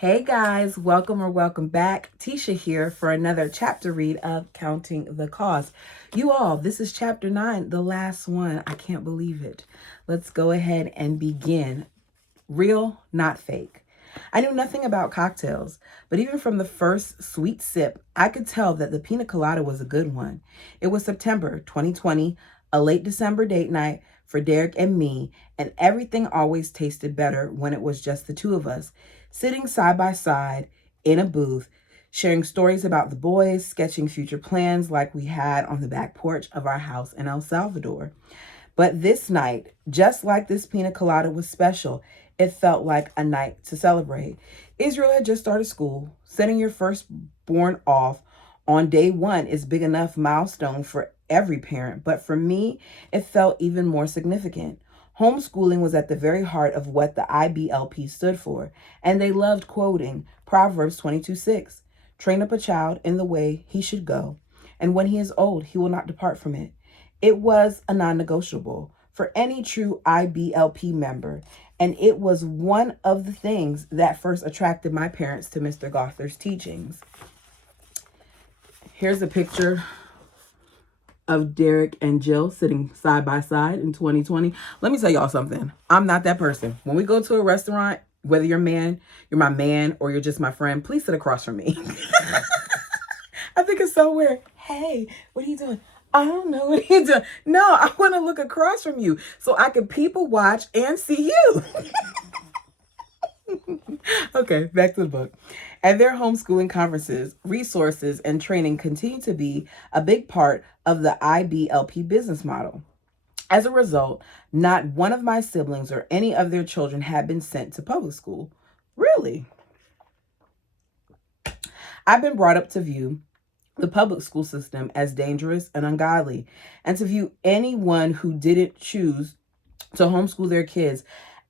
Hey guys, welcome or welcome back. Tisha here for another chapter read of Counting the Cost. You all, this is chapter 9, the last one. I can't believe it. Let's go ahead and begin. Real, not fake. I knew nothing about cocktails, but even from the first sweet sip, I could tell that the pina colada was a good one. It was September 2020, a late December date night for Derek and me, and everything always tasted better when it was just the two of us, sitting side by side in a booth, sharing stories about the boys, sketching future plans like we had on the back porch of our house in El Salvador. But this night, just like this pina colada was special, it felt like a night to celebrate. Israel had just started school. Sending your firstborn off on day one is big enough milestone for every parent, but for me, it felt even more significant. Homeschooling was at the very heart of what the IBLP stood for, and they loved quoting Proverbs 22:6. Train up a child in the way he should go, and when he is old, he will not depart from it. It was a non-negotiable for any true IBLP member, and it was one of the things that first attracted my parents to Mr. Gother's teachings. Here's a picture of Derek and Jill sitting side by side in 2020. Let me tell y'all something. I'm not that person. When we go to a restaurant, whether you're my man, or you're just my friend, please sit across from me. I think it's so weird. Hey, what are you doing? I don't know what you're doing. No, I want to look across from you so I can people watch and see you. Okay, back to the book. At their homeschooling conferences, resources and training continue to be a big part of the IBLP business model. As a result, not one of my siblings or any of their children had been sent to public school. Really? I've been brought up to view the public school system as dangerous and ungodly, and to view anyone who didn't choose to homeschool their kids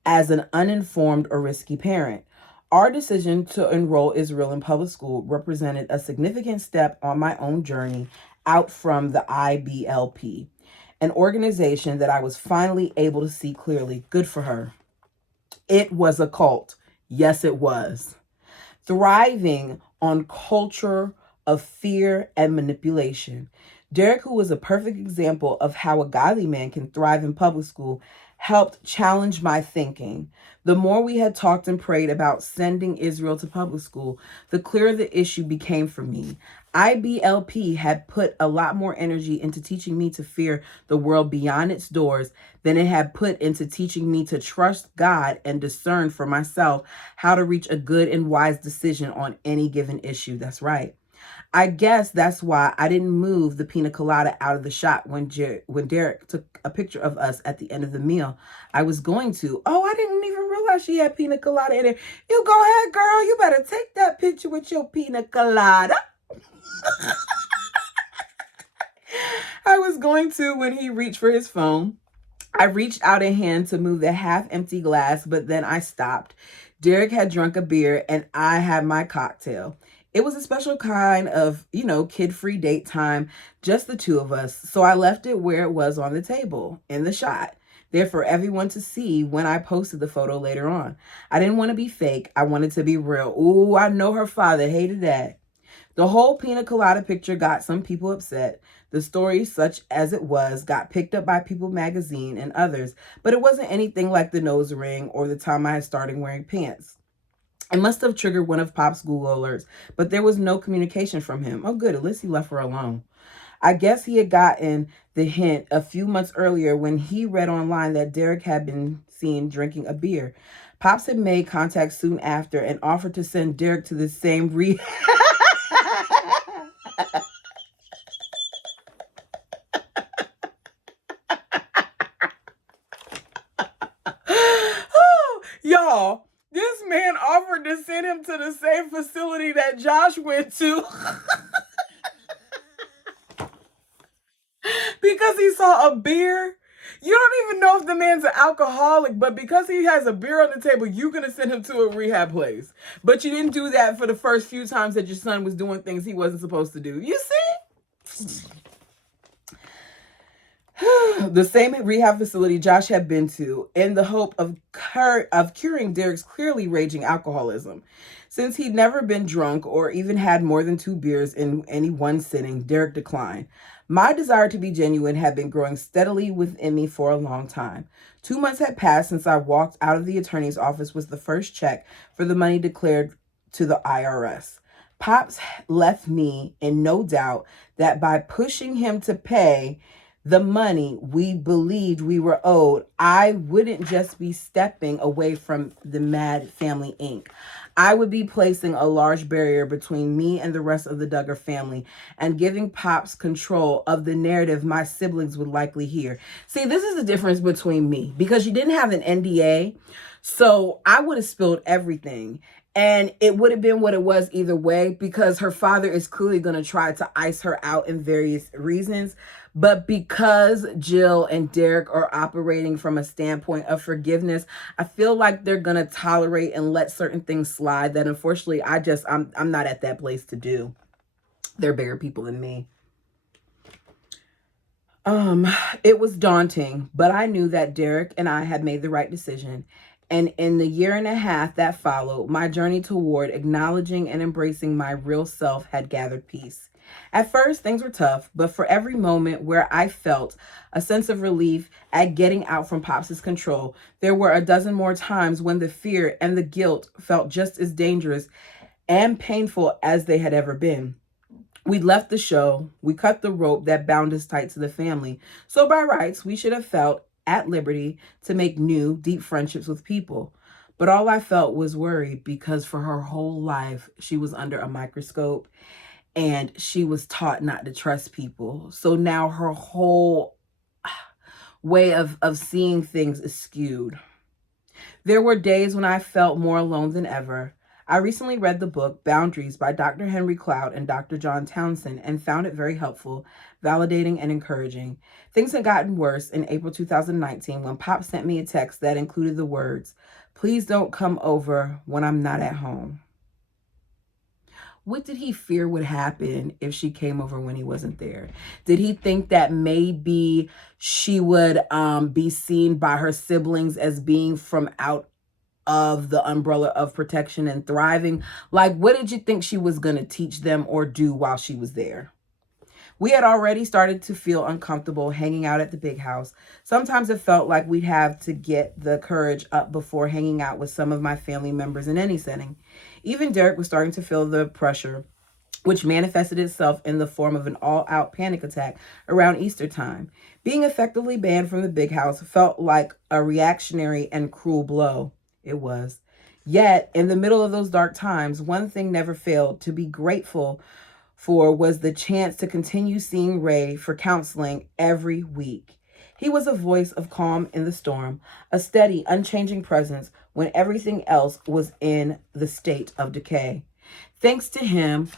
as an uninformed or risky parent. Our decision to enroll Israel in public school represented a significant step on my own journey out from the IBLP, an organization that I was finally able to see clearly. Good for her. It was a cult. Yes, it was. Thriving on culture of fear and manipulation. Derek, who was a perfect example of how a godly man can thrive in public school, helped challenge my thinking. The more we had talked and prayed about sending Israel to public school, the clearer the issue became for me. IBLP had put a lot more energy into teaching me to fear the world beyond its doors than it had put into teaching me to trust God and discern for myself how to reach a good and wise decision on any given issue. That's right. I guess that's why I didn't move the pina colada out of the shot when Derek took a picture of us at the end of the meal. I was going to. Oh, I didn't even realize she had pina colada in it. You go ahead, girl. You better take that picture with your pina colada. I was going to when he reached for his phone. I reached out a hand to move the half-empty glass, but then I stopped. Derek had drunk a beer and I had my cocktail. It was a special kind of, kid-free date time, just the two of us. So I left it where it was on the table, in the shot, there for everyone to see when I posted the photo later on. I didn't want to be fake. I wanted to be real. Ooh, I know her father hated that. The whole pina colada picture got some people upset. The story, such as it was, got picked up by People magazine and others, but it wasn't anything like the nose ring or the time I had started wearing pants. It must have triggered one of Pop's Google alerts, but there was no communication from him. Oh, good. At least he left her alone. I guess he had gotten the hint a few months earlier when he read online that Derek had been seen drinking a beer. Pops had made contact soon after and offered to send Derek to the same Y'all, this man offered to send him to the same facility that Josh went to because he saw a beer. You don't even know if the man's an alcoholic, but because he has a beer on the table, you're going to send him to a rehab place. But you didn't do that for the first few times that your son was doing things he wasn't supposed to do. You see? The same rehab facility Josh had been to in the hope of curing Derek's clearly raging alcoholism. Since he'd never been drunk or even had more than 2 beers in any one sitting, Derek declined. My desire to be genuine had been growing steadily within me for a long time. 2 months had passed since I walked out of the attorney's office with the first check for the money declared to the IRS. Pops left me in no doubt that by pushing him to pay the money we believed we were owed, I wouldn't just be stepping away from the Mad Family Inc. I would be placing a large barrier between me and the rest of the Duggar family and giving Pops control of the narrative my siblings would likely hear. See, this is the difference between me, because you didn't have an NDA, so I would have spilled everything. And it would have been what it was either way, because her father is clearly going to try to ice her out in various reasons. But because Jill and Derek are operating from a standpoint of forgiveness, I feel like they're going to tolerate and let certain things slide that unfortunately I'm not at that place to do. They're bigger people than me. It was daunting, but I knew that Derek and I had made the right decision. And in the year and a half that followed, my journey toward acknowledging and embracing my real self had gathered peace. At first, things were tough, but for every moment where I felt a sense of relief at getting out from Pops' control, there were a dozen more times when the fear and the guilt felt just as dangerous and painful as they had ever been. We'd left the show. We cut the rope that bound us tight to the family. So by rights, we should have felt at liberty to make new, deep friendships with people. But all I felt was worried, because for her whole life, she was under a microscope and she was taught not to trust people. So now her whole way of seeing things is skewed. There were days when I felt more alone than ever. I recently read the book Boundaries by Dr. Henry Cloud and Dr. John Townsend and found it very helpful, validating, and encouraging. Things had gotten worse in April 2019 when Pop sent me a text that included the words, "Please don't come over when I'm not at home." What did he fear would happen if she came over when he wasn't there? Did he think that maybe she would be seen by her siblings as being from out of the umbrella of protection and thriving? Like, what did you think she was going to teach them or do while she was there? We had already started to feel uncomfortable hanging out at the big house. Sometimes it felt like we'd have to get the courage up before hanging out with some of my family members in any setting. Even Derek was starting to feel the pressure, which manifested itself in the form of an all-out panic attack around Easter time. Being effectively banned from the big house felt like a reactionary and cruel blow. It was. Yet, in the middle of those dark times, one thing never failed to be grateful for was the chance to continue seeing Ray for counseling every week. He was a voice of calm in the storm, a steady, unchanging presence when everything else was in the state of decay. Thanks to him,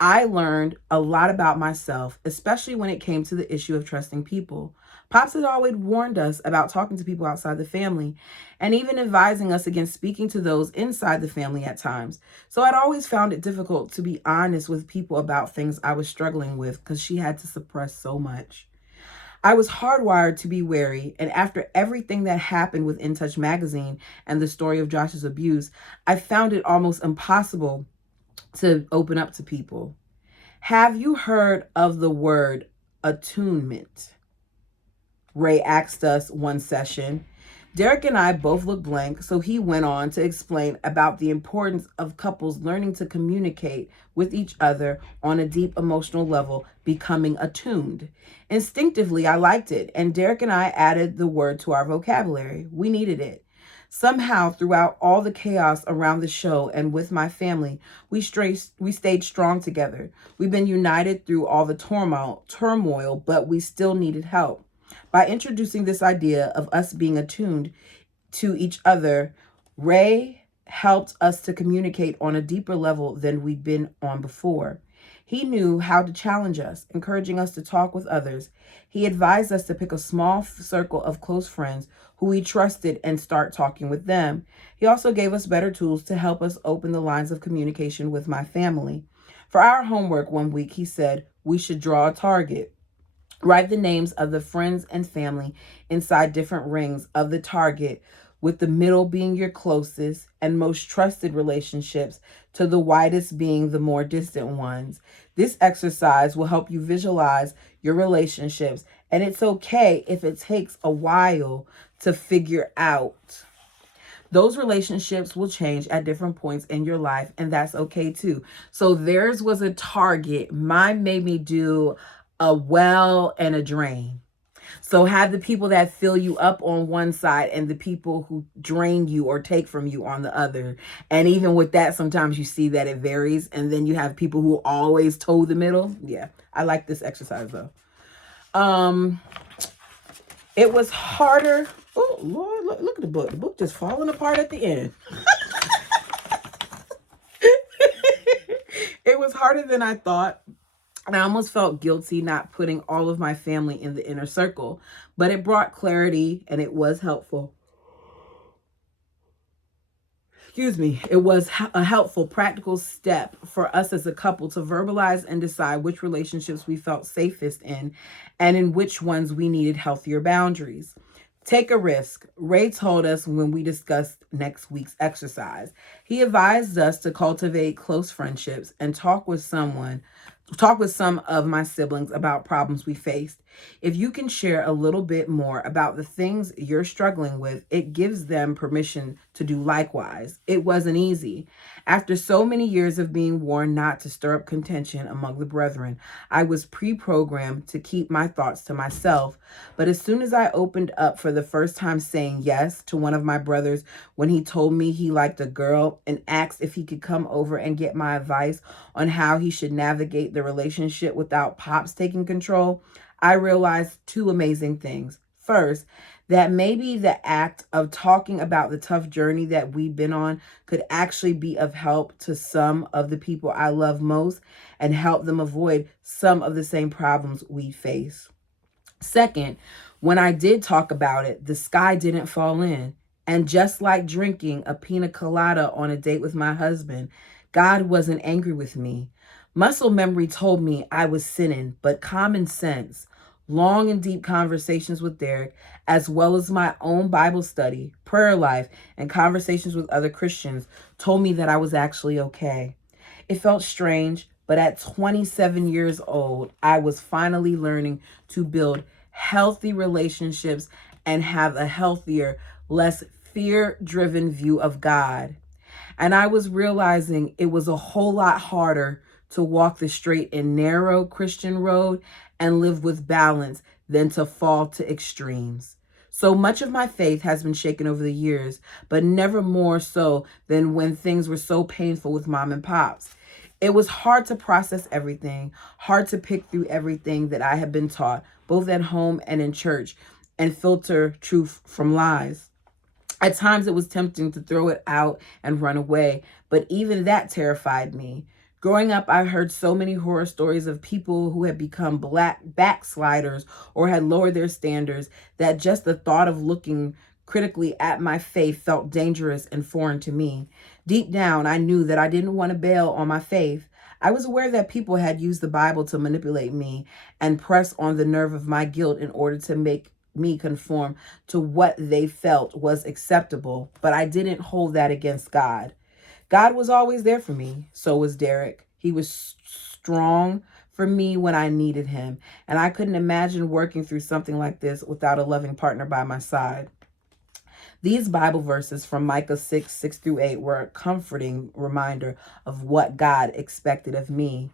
I learned a lot about myself, especially when it came to the issue of trusting people. Pops had always warned us about talking to people outside the family and even advising us against speaking to those inside the family at times. So I'd always found it difficult to be honest with people about things I was struggling with because she had to suppress so much. I was hardwired to be wary, and after everything that happened with In Touch magazine and the story of Josh's abuse, I found it almost impossible to open up to people. Have you heard of the word attunement? Ray asked us one session. Derek and I both looked blank, so he went on to explain about the importance of couples learning to communicate with each other on a deep emotional level, becoming attuned. Instinctively, I liked it, and Derek and I added the word to our vocabulary. We needed it. Somehow, throughout all the chaos around the show and with my family, we stayed strong together. We've been united through all the turmoil, but we still needed help. By introducing this idea of us being attuned to each other, Ray helped us to communicate on a deeper level than we'd been on before. He knew how to challenge us, encouraging us to talk with others. He advised us to pick a small circle of close friends who we trusted and start talking with them. He also gave us better tools to help us open the lines of communication with my family. For our homework one week, he said we should draw a target. Write the names of the friends and family inside different rings of the target, with the middle being your closest and most trusted relationships, to the widest being the more distant ones. This exercise will help you visualize your relationships, and it's okay if it takes a while to figure out. Those relationships will change at different points in your life, and that's okay too. So theirs was a target. Mine made me do a well and a drain. So have the people that fill you up on one side and the people who drain you or take from you on the other. And even with that, sometimes you see that it varies. And then you have people who always toe the middle. Yeah, I like this exercise though. It was harder. Oh Lord, look at the book. The book just falling apart at the end. It was harder than I thought. And I almost felt guilty not putting all of my family in the inner circle, but it brought clarity and it was helpful. It was a helpful, practical step for us as a couple to verbalize and decide which relationships we felt safest in and in which ones we needed healthier boundaries. Take a risk. Ray told us when we discussed next week's exercise. He advised us to cultivate close friendships and talk with some of my siblings about problems we faced. If you can share a little bit more about the things you're struggling with, it gives them permission to do likewise. It wasn't easy. After so many years of being warned not to stir up contention among the brethren, I was pre-programmed to keep my thoughts to myself. But as soon as I opened up for the first time saying yes to one of my brothers when he told me he liked a girl and asked if he could come over and get my advice on how he should navigate the relationship without Pops taking control, I realized two amazing things. First, that maybe the act of talking about the tough journey that we've been on could actually be of help to some of the people I love most and help them avoid some of the same problems we face. Second, when I did talk about it, the sky didn't fall in. And just like drinking a pina colada on a date with my husband, God wasn't angry with me. Muscle memory told me I was sinning, but common sense, long and deep conversations with Derek, as well as my own Bible study, prayer life, and conversations with other Christians, told me that I was actually okay. It felt strange, but at 27 years old, I was finally learning to build healthy relationships and have a healthier, less fear-driven view of God. And I was realizing it was a whole lot harder to walk the straight and narrow Christian road and live with balance than to fall to extremes. So much of my faith has been shaken over the years, but never more so than when things were so painful with mom and pops. It was hard to process everything, hard to pick through everything that I had been taught, both at home and in church, and filter truth from lies. At times it was tempting to throw it out and run away, but even that terrified me. Growing up, I heard so many horror stories of people who had become black backsliders or had lowered their standards that just the thought of looking critically at my faith felt dangerous and foreign to me. Deep down, I knew that I didn't want to bail on my faith. I was aware that people had used the Bible to manipulate me and press on the nerve of my guilt in order to make me conform to what they felt was acceptable, but I didn't hold that against God. God was always there for me. So was Derek. He was strong for me when I needed him, and I couldn't imagine working through something like this without a loving partner by my side. These Bible verses from Micah 6:6-8 were a comforting reminder of what God expected of me.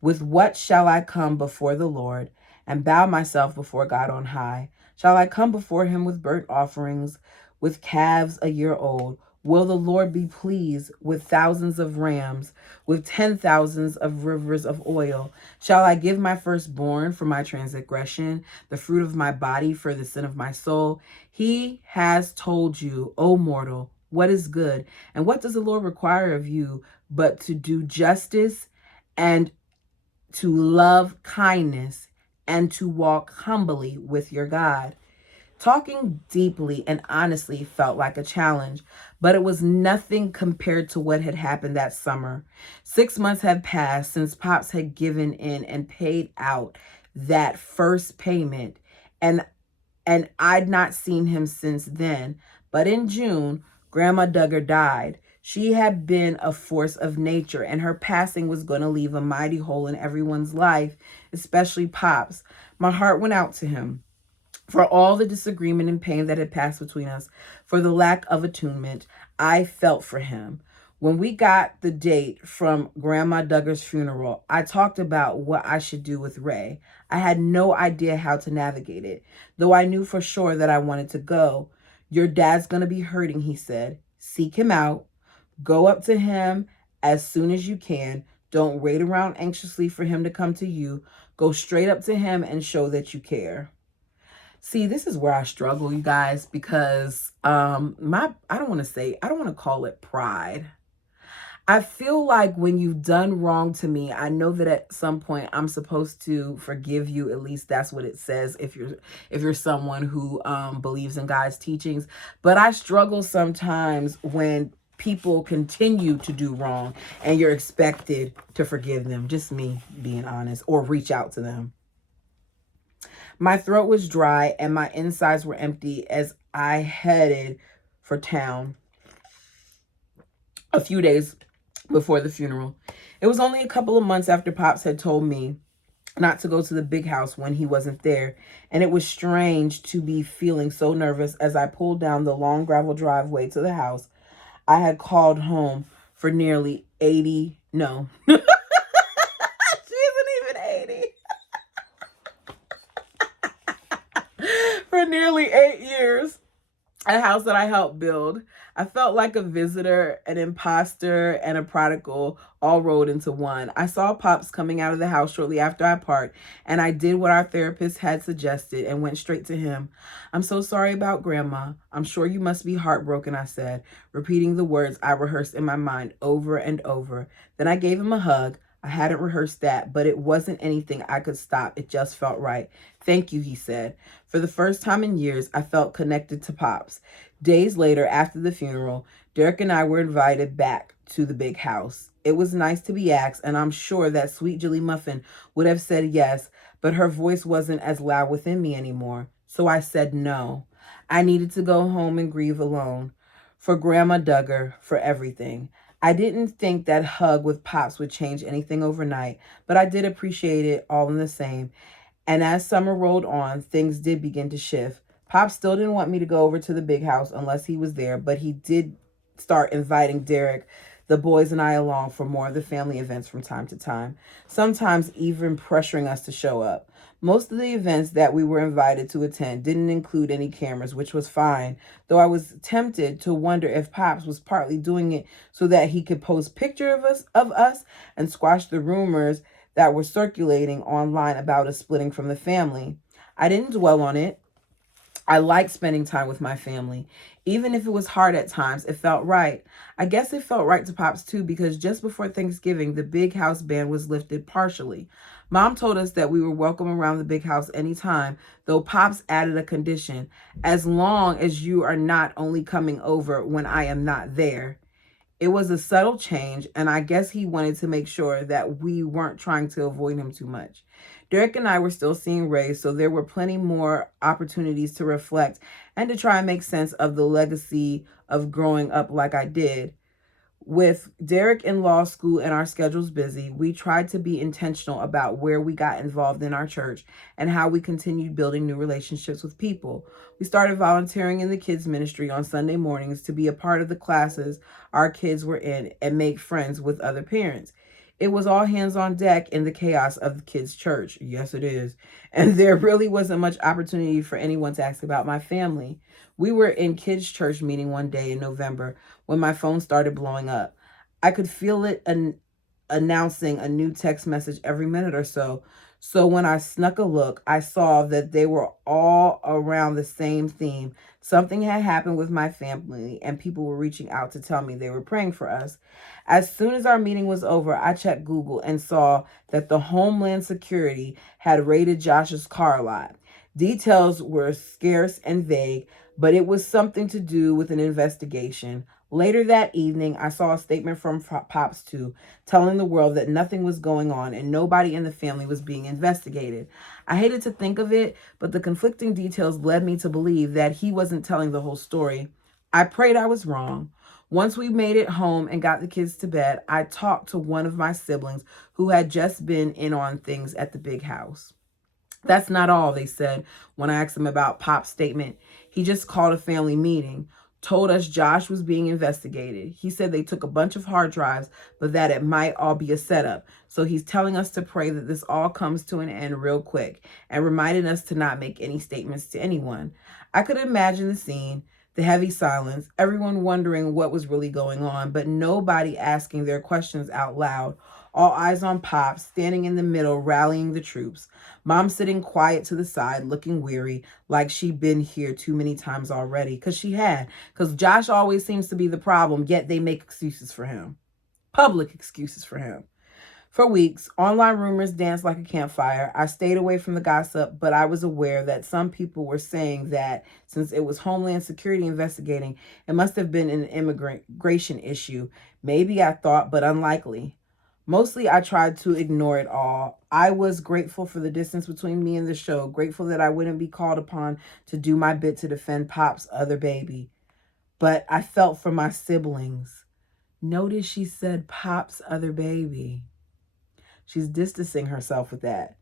With what shall I come before the Lord and bow myself before God on high? Shall I come before him with burnt offerings, with calves a year old? Will the Lord be pleased with thousands of rams, with 10,000s of rivers of oil? Shall I give my firstborn for my transgression, the fruit of my body for the sin of my soul? He has told you, O mortal, what is good, and what does the Lord require of you but to do justice and to love kindness and to walk humbly with your God. Talking deeply and honestly felt like a challenge, but it was nothing compared to what had happened that summer. 6 months had passed since Pops had given in and paid out that first payment, and I'd not seen him since then. But in June, Grandma Duggar died. She had been a force of nature, and her passing was going to leave a mighty hole in everyone's life, especially Pop's. My heart went out to him for all the disagreement and pain that had passed between us, for the lack of attunement. I felt for him. When we got the date from Grandma Duggar's funeral, I talked about what I should do with Ray. I had no idea how to navigate it, though I knew for sure that I wanted to go. Your dad's going to be hurting, he said. Seek him out. Go up to him as soon as you can. Don't wait around anxiously for him to come to you. Go straight up to him and show that you care. See, this is where I struggle, you guys, because I don't want to call it pride. I feel like when you've done wrong to me, I know that at some point I'm supposed to forgive you. At least that's what it says if you're someone who believes in God's teachings. But I struggle sometimes when people continue to do wrong and you're expected to forgive them. Just me being honest, or reach out to them. My throat was dry and my insides were empty as I headed for town a few days before the funeral. It was only a couple of months after Pops had told me not to go to the big house when he wasn't there, and it was strange to be feeling so nervous as I pulled down the long gravel driveway to the house. I had called home for nearly 80, no, she isn't even 80, for nearly 8 years. A house that I helped build. I felt like a visitor, an imposter, and a prodigal all rolled into one. I saw Pops coming out of the house shortly after I parked, and I did what our therapist had suggested and went straight to him. I'm so sorry about Grandma. I'm sure you must be heartbroken, I said, repeating the words I rehearsed in my mind over and over. Then I gave him a hug. I hadn't rehearsed that, but it wasn't anything I could stop. It just felt right. Thank you, he said. For the first time in years, I felt connected to Pops. Days later, after the funeral, Derek and I were invited back to the big house. It was nice to be asked, and I'm sure that sweet Julie Muffin would have said yes, but her voice wasn't as loud within me anymore. So I said no. I needed to go home and grieve alone. For Grandma Duggar, for everything. I didn't think that hug with Pops would change anything overnight, but I did appreciate it all in the same. And as summer rolled on, things did begin to shift. Pop still didn't want me to go over to the big house unless he was there, but he did start inviting Derek, the boys, and I along for more of the family events from time to time, sometimes even pressuring us to show up. Most of the events that we were invited to attend didn't include any cameras, which was fine, though I was tempted to wonder if Pops was partly doing it so that he could post pictures of us and squash the rumors that were circulating online about us splitting from the family. I didn't dwell on it. I liked spending time with my family. Even if it was hard at times, it felt right. I guess it felt right to Pops too, because just before Thanksgiving, the big house ban was lifted partially. Mom told us that we were welcome around the big house anytime, though Pops added a condition: as long as you are not only coming over when I am not there. It was a subtle change, and I guess he wanted to make sure that we weren't trying to avoid him too much. Derek and I were still seeing Ray, so there were plenty more opportunities to reflect and to try and make sense of the legacy of growing up like I did. With Derek in law school and our schedules busy, we tried to be intentional about where we got involved in our church and how we continued building new relationships with people. We started volunteering in the kids ministry on Sunday mornings to be a part of the classes our kids were in and make friends with other parents. It was all hands on deck in the chaos of the kids' church. Yes, it is. And there really wasn't much opportunity for anyone to ask about my family. We were in kids' church meeting one day in November when my phone started blowing up. I could feel it announcing a new text message every minute or so. So when I snuck a look, I saw that they were all around the same theme. Something had happened with my family, and people were reaching out to tell me they were praying for us. As soon as our meeting was over, I checked Google and saw that the Homeland Security had raided Josh's car lot. Details were scarce and vague, but it was something to do with an investigation. Later that evening, I saw a statement from Pops 2 telling the world that nothing was going on and nobody in the family was being investigated. I hated to think of it, but the conflicting details led me to believe that he wasn't telling the whole story. I prayed I was wrong. Once we made it home and got the kids to bed, I talked to one of my siblings who had just been in on things at the big house. That's not all, they said when I asked them about Pop's statement. He just called a family meeting, told us Josh was being investigated. He said they took a bunch of hard drives, but that it might all be a setup. So he's telling us to pray that this all comes to an end real quick and reminding us to not make any statements to anyone. I could imagine the scene. The heavy silence, everyone wondering what was really going on, but nobody asking their questions out loud. All eyes on Pop, standing in the middle, rallying the troops. Mom sitting quiet to the side, looking weary, like she'd been here too many times already. Because she had. Because Josh always seems to be the problem, yet they make excuses for him. Public excuses for him. For weeks, online rumors danced like a campfire. I stayed away from the gossip, but I was aware that some people were saying that since it was Homeland Security investigating, it must have been an immigration issue. Maybe, I thought, but unlikely. Mostly, I tried to ignore it all. I was grateful for the distance between me and the show, grateful that I wouldn't be called upon to do my bit to defend Pop's other baby. But I felt for my siblings. Notice she said Pop's other baby. She's distancing herself with that.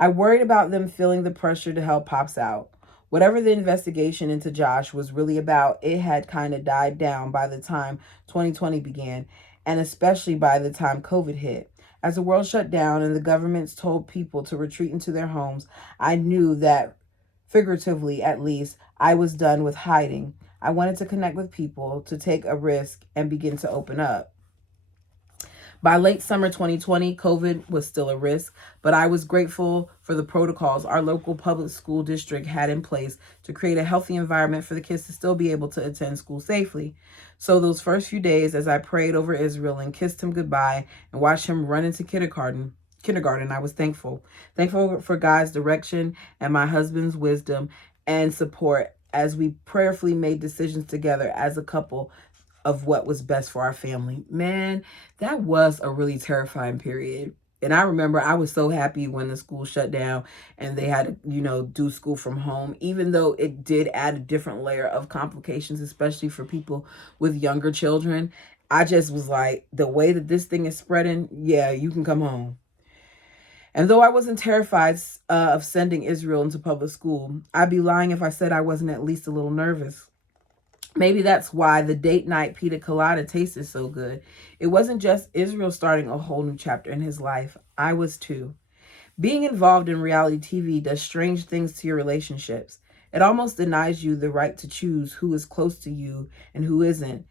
I worried about them feeling the pressure to help Pops out. Whatever the investigation into Josh was really about, it had kind of died down by the time 2020 began, and especially by the time COVID hit. As the world shut down and the governments told people to retreat into their homes, I knew that, figuratively at least, I was done with hiding. I wanted to connect with people, to take a risk, and begin to open up. By late summer 2020, COVID was still a risk, but I was grateful for the protocols our local public school district had in place to create a healthy environment for the kids to still be able to attend school safely. So those first few days, as I prayed over Israel and kissed him goodbye and watched him run into kindergarten, I was thankful. Thankful for God's direction and my husband's wisdom and support as we prayerfully made decisions together as a couple of what was best for our family. Man, that was a really terrifying period. And I remember I was so happy when the school shut down and they had to, do school from home, even though it did add a different layer of complications, especially for people with younger children. I just was like, the way that this thing is spreading, yeah, you can come home. And though I wasn't terrified of sending Israel into public school, I'd be lying if I said I wasn't at least a little nervous. Maybe that's why the date night pita colada tasted so good. It wasn't just Israel starting a whole new chapter in his life. I was too. Being involved in reality TV does strange things to your relationships. It almost denies you the right to choose who is close to you and who isn't.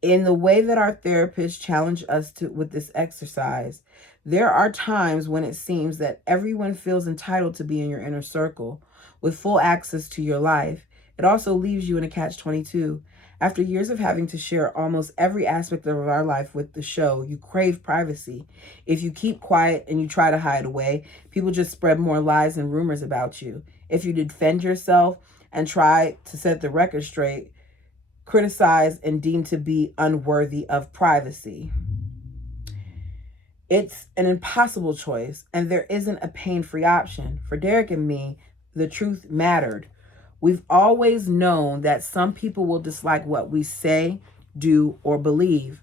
In the way that our therapists challenge us with this exercise, there are times when it seems that everyone feels entitled to be in your inner circle with full access to your life. It also leaves you in a catch-22. After years of having to share almost every aspect of our life with the show, you crave privacy. If you keep quiet and you try to hide away, people just spread more lies and rumors about you. If you defend yourself and try to set the record straight, criticized and deemed to be unworthy of privacy. It's an impossible choice, and there isn't a pain-free option. For Derek and me, the truth mattered. We've always known that some people will dislike what we say, do, or believe,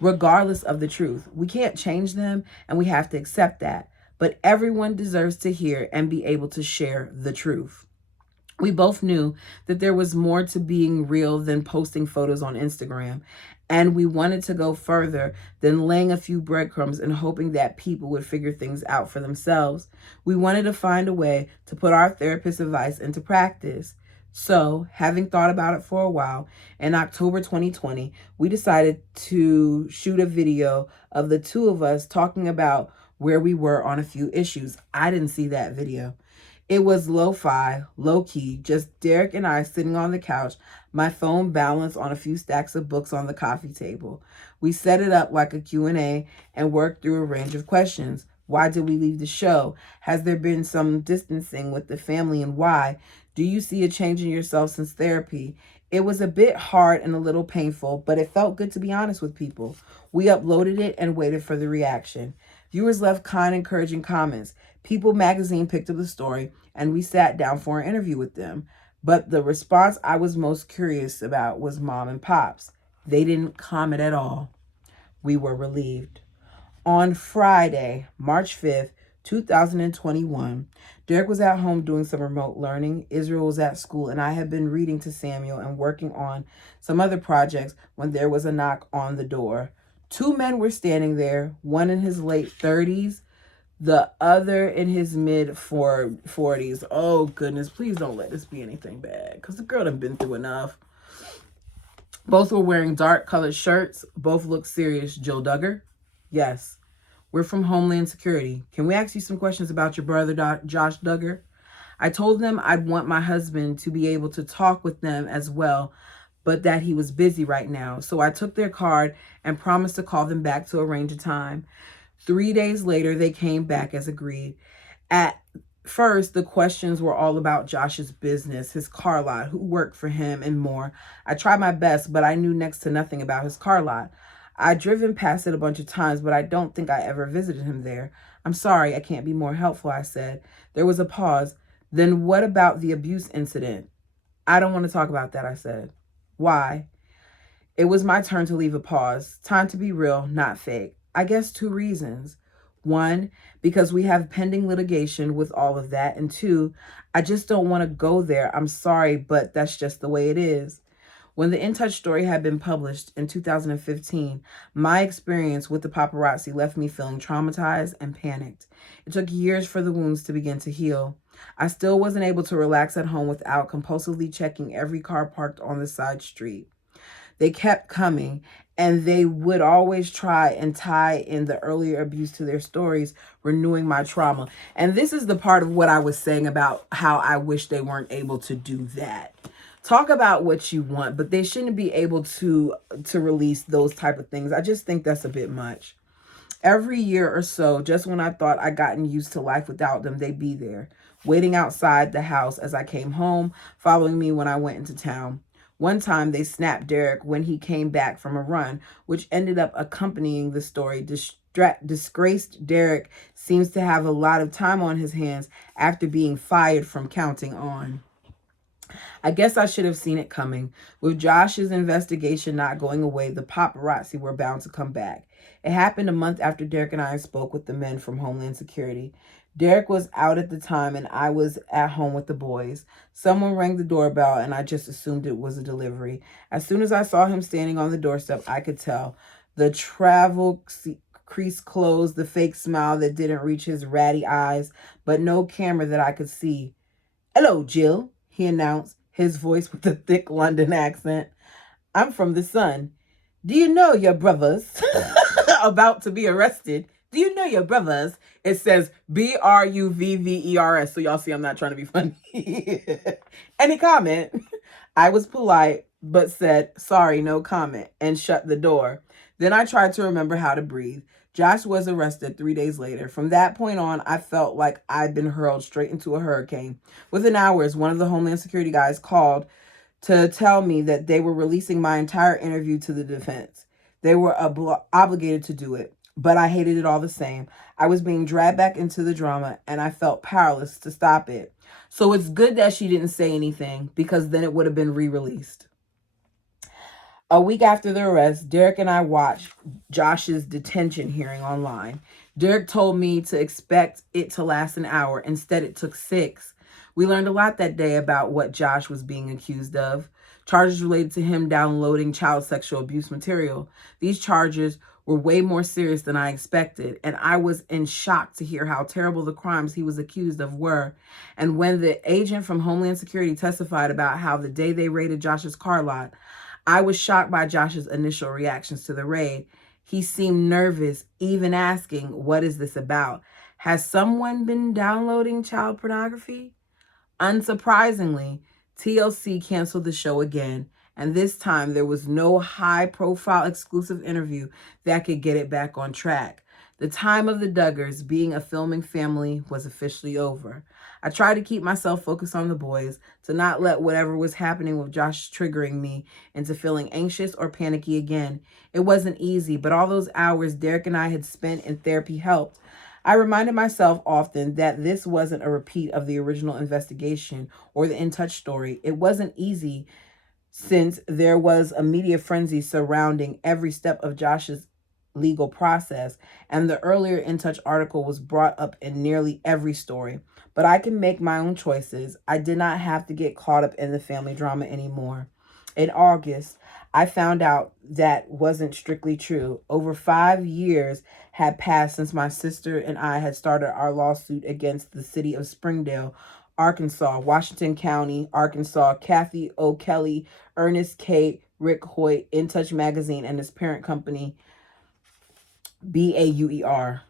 regardless of the truth. We can't change them, and we have to accept that. But everyone deserves to hear and be able to share the truth. We both knew that there was more to being real than posting photos on Instagram, and we wanted to go further than laying a few breadcrumbs and hoping that people would figure things out for themselves. We wanted to find a way to put our therapist advice into practice. So, having thought about it for a while, in October 2020, we decided to shoot a video of the two of us talking about where we were on a few issues. I didn't see that video. It was lo-fi, low-key, just Derek and I sitting on the couch, my phone balanced on a few stacks of books on the coffee table. We set it up like a Q&A and worked through a range of questions. Why did we leave the show? Has there been some distancing with the family, and why? Do you see a change in yourself since therapy? It was a bit hard and a little painful, but it felt good to be honest with people. We uploaded it and waited for the reaction. Viewers left kind, encouraging comments. People magazine picked up the story, and we sat down for an interview with them. But the response I was most curious about was Mom and Pop's. They didn't comment at all. We were relieved. On Friday, March 5th, 2021, Derek was at home doing some remote learning. Israel was at school, and I had been reading to Samuel and working on some other projects when there was a knock on the door. Two men were standing there, one in his late 30s, the other in his mid 40s. Oh, goodness, please don't let this be anything bad, because the girl done been through enough. Both were wearing dark colored shirts. Both looked serious. Jill Duggar? Yes. We're from Homeland Security. Can we ask you some questions about your brother, Josh Duggar? I told them I'd want my husband to be able to talk with them as well, but that he was busy right now. So I took their card and promised to call them back to arrange a time. 3 days later, they came back as agreed. At first, the questions were all about Josh's business, his car lot, who worked for him, and more. I tried my best, but I knew next to nothing about his car lot. I'd driven past it a bunch of times, but I don't think I ever visited him there. I'm sorry, I can't be more helpful, I said. There was a pause. Then what about the abuse incident? I don't want to talk about that, I said. Why? It was my turn to leave a pause. Time to be real, not fake. I guess 2 reasons. 1, because we have pending litigation with all of that. And 2, I just don't want to go there. I'm sorry, but that's just the way it is. When the In Touch story had been published in 2015, my experience with the paparazzi left me feeling traumatized and panicked. It took years for the wounds to begin to heal. I still wasn't able to relax at home without compulsively checking every car parked on the side street. They kept coming, and they would always try and tie in the earlier abuse to their stories, renewing my trauma. And this is the part of what I was saying about how I wish they weren't able to do that. Talk about what you want, but they shouldn't be able to release those type of things. I just think that's a bit much. Every year or so, just when I thought I'd gotten used to life without them, they'd be there, waiting outside the house as I came home, following me when I went into town. One time, they snapped Derek when he came back from a run, which ended up accompanying the story. Disgraced Derek seems to have a lot of time on his hands after being fired from Counting On. I guess I should have seen it coming. With Josh's investigation not going away, the paparazzi were bound to come back. It happened a month after Derek and I spoke with the men from Homeland Security. Derek was out at the time, and I was at home with the boys. Someone rang the doorbell, and I just assumed it was a delivery. As soon as I saw him standing on the doorstep, I could tell. The travel crease closed, the fake smile that didn't reach his ratty eyes, but no camera that I could see. "Hello, Jill," he announced, his voice with a thick London accent. "I'm from the Sun. Do you know your brother's about to be arrested? Do you know your brother's?" It says BRUVVERS. So y'all see I'm not trying to be funny. Any comment? I was polite, but said, "Sorry, no comment," and shut the door. Then I tried to remember how to breathe. Josh was arrested 3 days later. From that point on, I felt like I'd been hurled straight into a hurricane. Within hours, one of the Homeland Security guys called to tell me that they were releasing my entire interview to the defense. They were obligated to do it, but I hated it all the same. I was being dragged back into the drama, and I felt powerless to stop it. So it's good that she didn't say anything, because then it would have been re-released. A week after the arrest, Derek and I watched Josh's detention hearing online. Derek told me to expect it to last an hour. Instead, it took 6. We learned a lot that day about what Josh was being accused of. Charges related to him downloading child sexual abuse material. These charges were way more serious than I expected, and I was in shock to hear how terrible the crimes he was accused of were. And when the agent from Homeland Security testified about how the day they raided Josh's car lot, I was shocked by Josh's initial reactions to the raid. He seemed nervous, even asking, "What is this about? Has someone been downloading child pornography?" Unsurprisingly, TLC canceled the show again, and this time there was no high-profile exclusive interview that could get it back on track. The time of the Duggars being a filming family was officially over. I tried to keep myself focused on the boys, to not let whatever was happening with Josh triggering me into feeling anxious or panicky again. It wasn't easy, but all those hours Derek and I had spent in therapy helped. I reminded myself often that this wasn't a repeat of the original investigation or the In Touch story. It wasn't easy since there was a media frenzy surrounding every step of Josh's legal process, and the earlier In Touch article was brought up in nearly every story. But I can make my own choices. I did not have to get caught up in the family drama anymore. In August, I found out that wasn't strictly true. Over 5 years had passed since my sister and I had started our lawsuit against the city of Springdale, Arkansas, Washington County, Arkansas, Kathy O'Kelly, Ernest K. Rick Hoyt, In Touch Magazine, and its parent company, BAUER.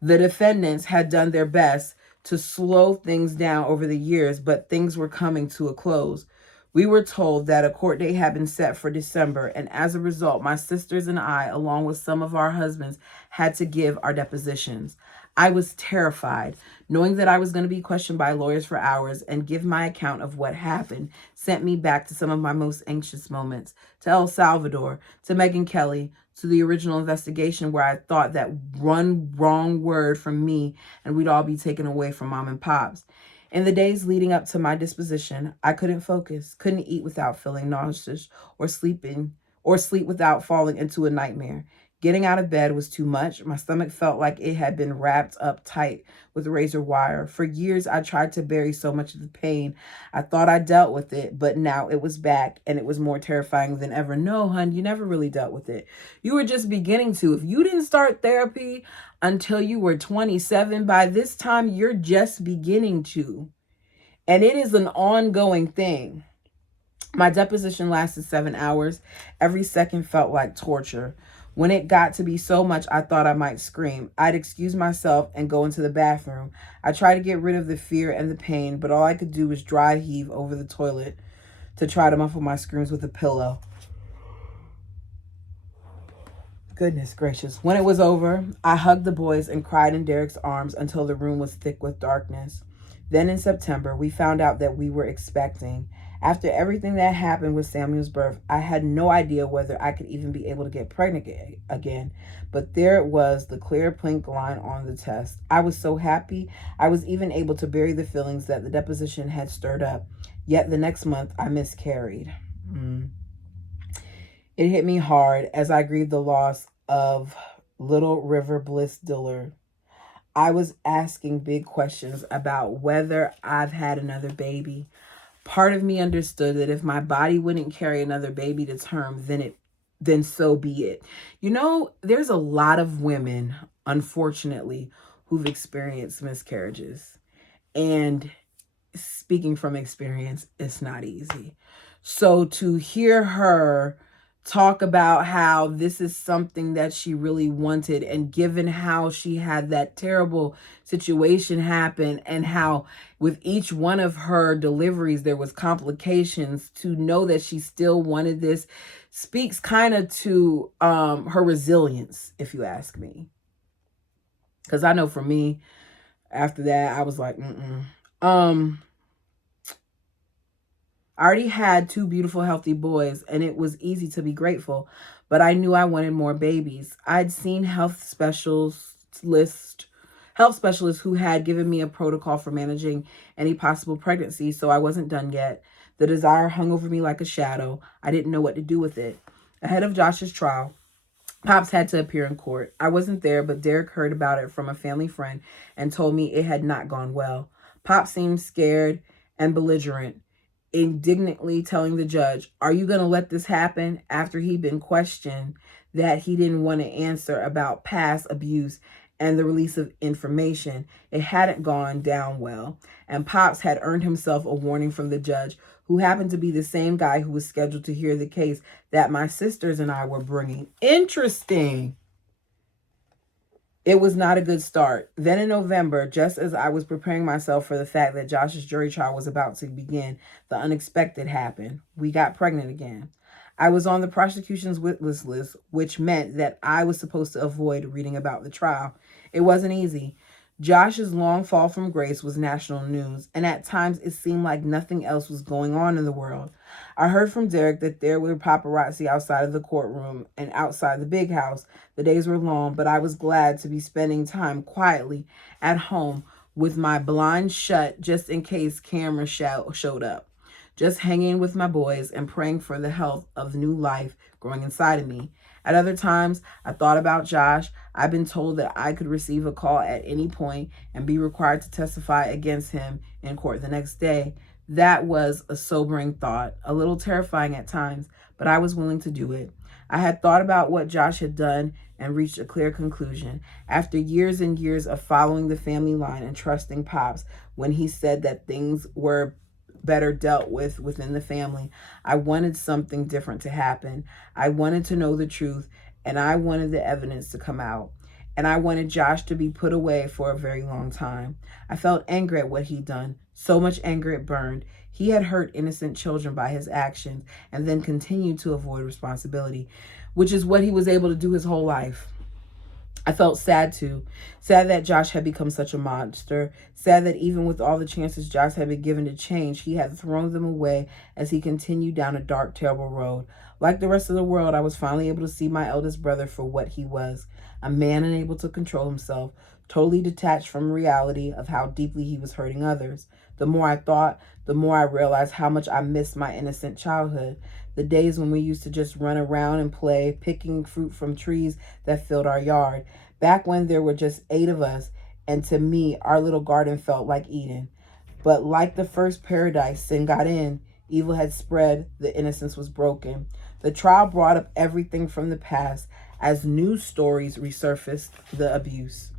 The defendants had done their best to slow things down over the years, but things were coming to a close. We were told that a court date had been set for December, and as a result, my sisters and I, along with some of our husbands, had to give our depositions. I was terrified. Knowing that I was going to be questioned by lawyers for hours and give my account of what happened sent me back to some of my most anxious moments, to El Salvador, to Megyn Kelly, to the original investigation where I thought that one wrong word from me and we'd all be taken away from mom and pops. In the days leading up to my disposition, I couldn't focus, couldn't eat without feeling nauseous, or sleep without falling into a nightmare. Getting out of bed was too much. My stomach felt like it had been wrapped up tight with razor wire. For years, I tried to bury so much of the pain. I thought I dealt with it, but now it was back, and it was more terrifying than ever. No, hun, you never really dealt with it. You were just beginning to. If you didn't start therapy until you were 27, by this time, you're just beginning to. And it is an ongoing thing. My deposition lasted 7 hours. Every second felt like torture. When it got to be so much, I thought I might scream. I'd excuse myself and go into the bathroom. I tried to get rid of the fear and the pain, but all I could do was dry heave over the toilet to try to muffle my screams with a pillow. Goodness gracious. When it was over, I hugged the boys and cried in Derek's arms until the room was thick with darkness. Then in September, we found out that we were expecting. After everything that happened with Samuel's birth, I had no idea whether I could even be able to get pregnant again. But there it was, the clear pink line on the test. I was so happy. I was even able to bury the feelings that the deposition had stirred up. Yet the next month, I miscarried. It hit me hard as I grieved the loss of little River Bliss Dillard. I was asking big questions about whether I've had another baby. Part of me understood that if my body wouldn't carry another baby to term, then so be it. You know, there's a lot of women, unfortunately, who've experienced miscarriages. And speaking from experience, it's not easy. So to hear her talk about how this is something that she really wanted, and given how she had that terrible situation happen and how with each one of her deliveries there was complications, to know that she still wanted this speaks kind of to her resilience, if you ask me. Because I know for me, after that, I was like, I already had 2 beautiful, healthy boys, and it was easy to be grateful, but I knew I wanted more babies. I'd seen health specialists who had given me a protocol for managing any possible pregnancy, so I wasn't done yet. The desire hung over me like a shadow. I didn't know what to do with it. Ahead of Josh's trial, Pops had to appear in court. I wasn't there, but Derek heard about it from a family friend and told me it had not gone well. Pop seemed scared and belligerent, indignantly telling the judge, "Are you going to let this happen?" after he'd been questioned that he didn't want to answer about past abuse and the release of information. It hadn't gone down well, and Pops had earned himself a warning from the judge, who happened to be the same guy who was scheduled to hear the case that my sisters and I were bringing. Interesting. It was not a good start. Then in November, just as I was preparing myself for the fact that Josh's jury trial was about to begin, the unexpected happened. We got pregnant again. I was on the prosecution's witness list, which meant that I was supposed to avoid reading about the trial. It wasn't easy. Josh's long fall from grace was national news, and at times it seemed like nothing else was going on in the world. I heard from Derek that there were paparazzi outside of the courtroom and outside the big house. The days were long, but I was glad to be spending time quietly at home with my blinds shut just in case cameras showed up. Just hanging with my boys and praying for the health of new life growing inside of me. At other times, I thought about Josh. I've been told that I could receive a call at any point and be required to testify against him in court the next day. That was a sobering thought, a little terrifying at times, but I was willing to do it. I had thought about what Josh had done and reached a clear conclusion. After years and years of following the family line and trusting Pops when he said that things were better dealt with within the family, I wanted something different to happen. I wanted to know the truth, and I wanted the evidence to come out. And I wanted Josh to be put away for a very long time. I felt angry at what he'd done, so much anger it burned. He had hurt innocent children by his actions and then continued to avoid responsibility, which is what he was able to do his whole life. I felt sad too. Sad that Josh had become such a monster. Sad that even with all the chances Josh had been given to change, he had thrown them away as he continued down a dark, terrible road. Like the rest of the world, I was finally able to see my eldest brother for what he was, a man unable to control himself, totally detached from reality of how deeply he was hurting others. The more I thought, the more I realized how much I missed my innocent childhood. The days when we used to just run around and play, picking fruit from trees that filled our yard. Back when there were just 8 of us, and to me, our little garden felt like Eden. But like the first paradise, sin got in, evil had spread, the innocence was broken. The trial brought up everything from the past as new stories resurfaced the abuse.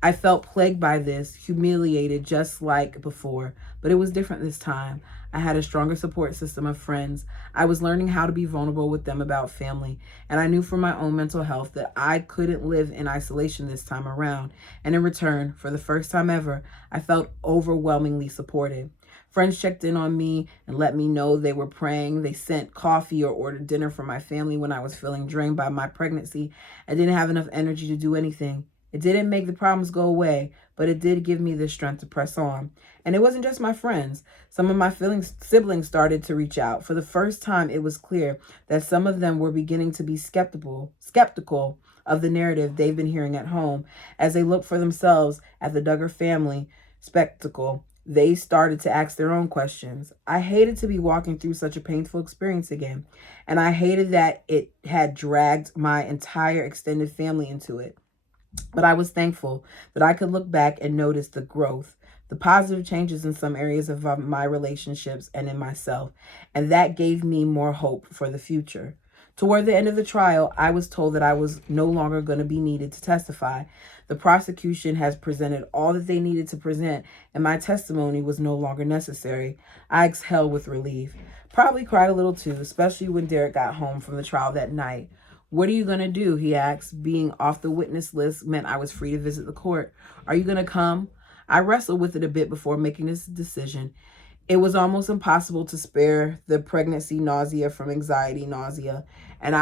I felt plagued by this, humiliated just like before, but it was different this time. I had a stronger support system of friends. I was learning how to be vulnerable with them about family, and I knew for my own mental health that I couldn't live in isolation this time around. And in return, for the first time ever, I felt overwhelmingly supported. Friends checked in on me and let me know they were praying. They sent coffee or ordered dinner for my family when I was feeling drained by my pregnancy. I didn't have enough energy to do anything. It didn't make the problems go away, but it did give me the strength to press on. And it wasn't just my friends. Some of my siblings started to reach out. For the first time, it was clear that some of them were beginning to be skeptical of the narrative they've been hearing at home. As they looked for themselves at the Duggar family spectacle, they started to ask their own questions. I hated to be walking through such a painful experience again, and I hated that it had dragged my entire extended family into it. But I was thankful that I could look back and notice the growth, the positive changes in some areas of my relationships and in myself, and that gave me more hope for the future. Toward the end of the trial, I was told that I was no longer going to be needed to testify. The prosecution has presented all that they needed to present, and my testimony was no longer necessary. I exhaled with relief. Probably cried a little too, especially when Derek got home from the trial that night. "What are you going to do?" he asked. Being off the witness list meant I was free to visit the court. "Are you going to come?" I wrestled with it a bit before making this decision. It was almost impossible to spare the pregnancy nausea from anxiety nausea. And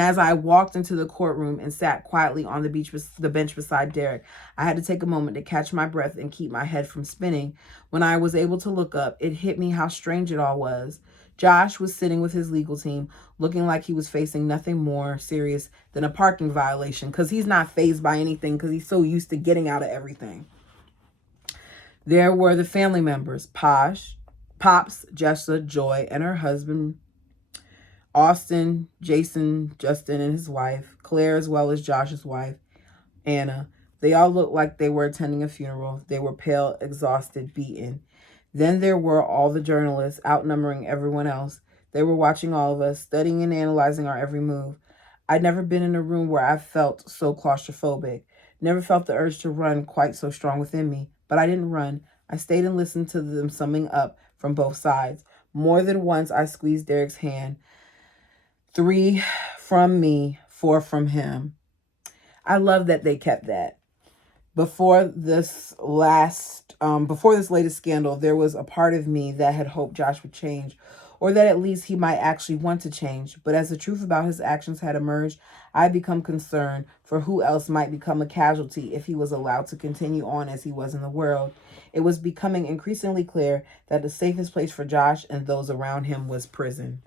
as I walked into the courtroom and sat quietly on the bench beside Derek, I had to take a moment to catch my breath and keep my head from spinning. When I was able to look up, it hit me how strange it all was. Josh was sitting with his legal team, looking like he was facing nothing more serious than a parking violation, because he's not fazed by anything because he's so used to getting out of everything. There were the family members, Pops, Jessa, Joy, and her husband, Austin, Jason, Justin, and his wife, Claire, as well as Josh's wife, Anna. They all looked like they were attending a funeral. They were pale, exhausted, beaten. Then there were all the journalists, outnumbering everyone else. They were watching all of us, studying and analyzing our every move. I'd never been in a room where I felt so claustrophobic. Never felt the urge to run quite so strong within me. But I didn't run. I stayed and listened to them summing up from both sides. More than once, I squeezed Derek's hand. 3 from me, 4 from him. I love that they kept that. Before this latest scandal, there was a part of me that had hoped Josh would change, or that at least he might actually want to change. But as the truth about his actions had emerged, I become concerned for who else might become a casualty if he was allowed to continue on as he was in the world. It was becoming increasingly clear that the safest place for Josh and those around him was prison.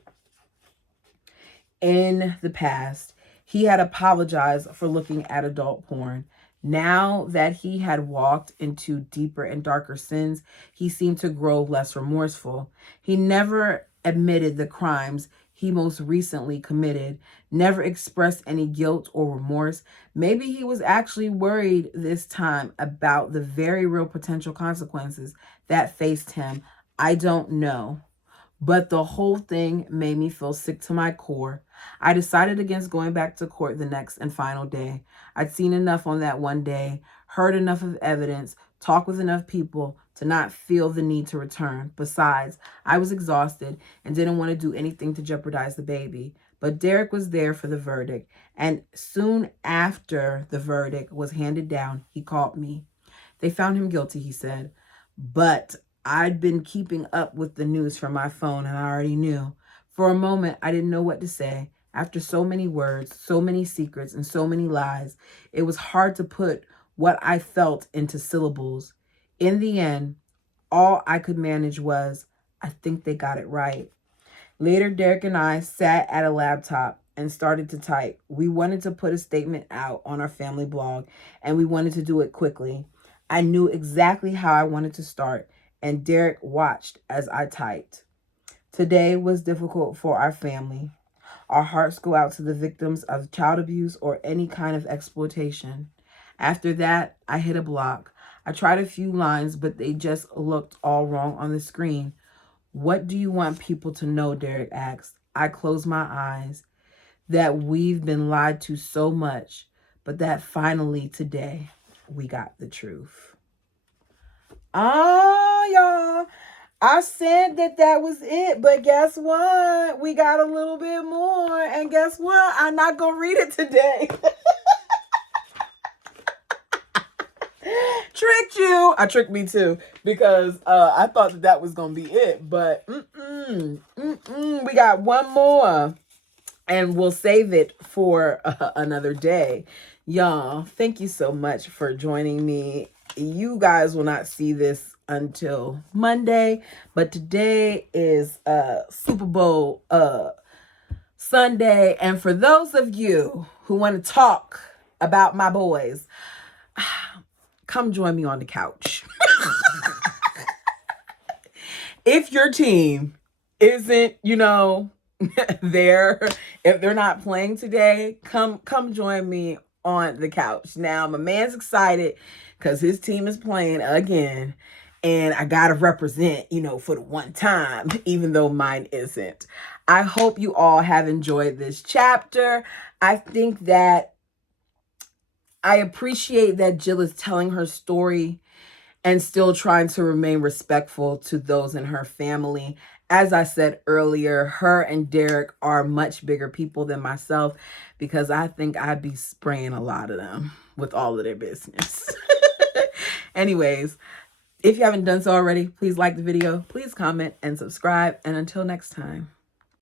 In the past, he had apologized for looking at adult porn. Now that he had walked into deeper and darker sins, he seemed to grow less remorseful. He never admitted the crimes he most recently committed, never expressed any guilt or remorse. Maybe he was actually worried this time about the very real potential consequences that faced him. I don't know. But the whole thing made me feel sick to my core. I decided against going back to court the next and final day. I'd seen enough on that one day, heard enough of evidence, talked with enough people to not feel the need to return. Besides, I was exhausted and didn't want to do anything to jeopardize the baby. But Derek was there for the verdict, and soon after the verdict was handed down, he called me. They found him guilty, he said, but I'd been keeping up with the news from my phone and I already knew. For a moment, I didn't know what to say. After so many words, so many secrets, and so many lies, it was hard to put what I felt into syllables. In the end, all I could manage was, I think they got it right. Later, Derek and I sat at a laptop and started to type. We wanted to put a statement out on our family blog, and we wanted to do it quickly. I knew exactly how I wanted to start, and Derek watched as I typed. Today was difficult for our family. Our hearts go out to the victims of child abuse or any kind of exploitation. After that, I hit a block. I tried a few lines, but they just looked all wrong on the screen. What do you want people to know, Derek asked. I closed my eyes. That we've been lied to so much, but that finally today we got the truth. Y'all, I said that was it, but guess what? We got a little bit more, and guess what? I'm not going to read it today. Tricked you. I tricked me too, because I thought that was going to be it, but we got one more, and we'll save it for another day. Y'all, thank you so much for joining me. You guys will not see this until Monday, but today is Super Bowl Sunday, and for those of you who want to talk about my boys, come join me on the couch. If your team isn't, there, if they're not playing today, come join me on the couch. Now, my man's excited because his team is playing again, and I gotta represent, for the one time, even though mine isn't. I hope you all have enjoyed this chapter. I think that I appreciate that Jill is telling her story and still trying to remain respectful to those in her family. As I said earlier, her and Derek are much bigger people than myself, because I think I'd be spraying a lot of them with all of their business. Anyways, if you haven't done so already, please like the video, please comment and subscribe. And until next time.